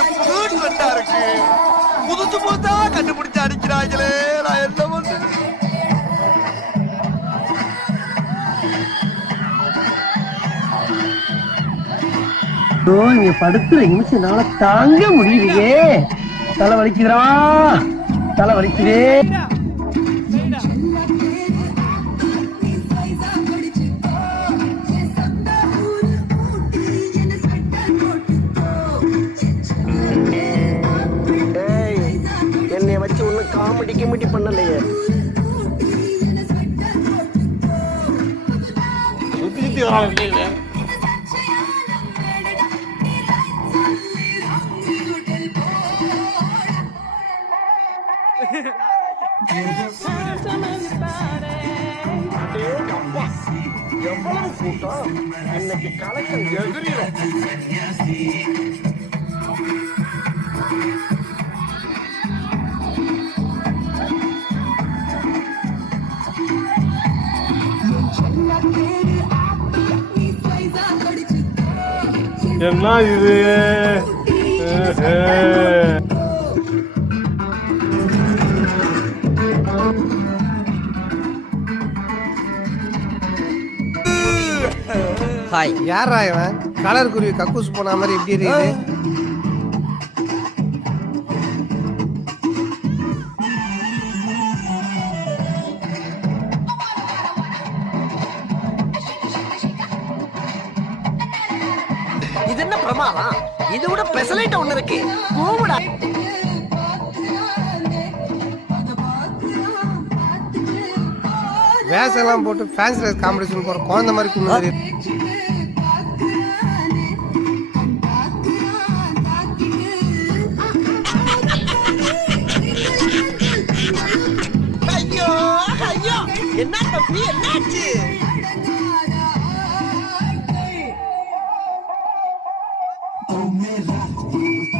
அது புது ட்ரெண்டா இருக்கு. புதுசு புதுசா கண்டுபிடிச்சு அடிக்கிறாங்களே, நான் என்ன பண்றது? இங்க படுத்துற நிமிஷம் என்னால தாங்க முடியலையே. தலை வலிக்குதுடா, தலை வலிக்குதே. என்னைய வச்சு ஒன்னும் காமெடி கிமெடி பண்ணலையே. சுத்தி சுத்தி வராங்க. எவ்வளவு கூட்டம் இன்னைக்கு கலெக்ஷன் எதிரிடும். என்ன இது? ஹாய். யாரா இவன்? கலர் குருவி கக்கூஸ் போன மாதிரி எப்படி இருக்குது? இது என்ன பிரமாதம்? இது விட பெசலைட் ஒண்ணு இருக்கு. கூவுடா. வேஷம்லாம் போட்டு ஃபேன்ஸ் ரேஸ் காம்படிஷன் போற குழந்தை மாதிரி கும்பிடுது. ஐயோ ஐயோ, என்ன தம்பி, என்னாச்சு? Oh,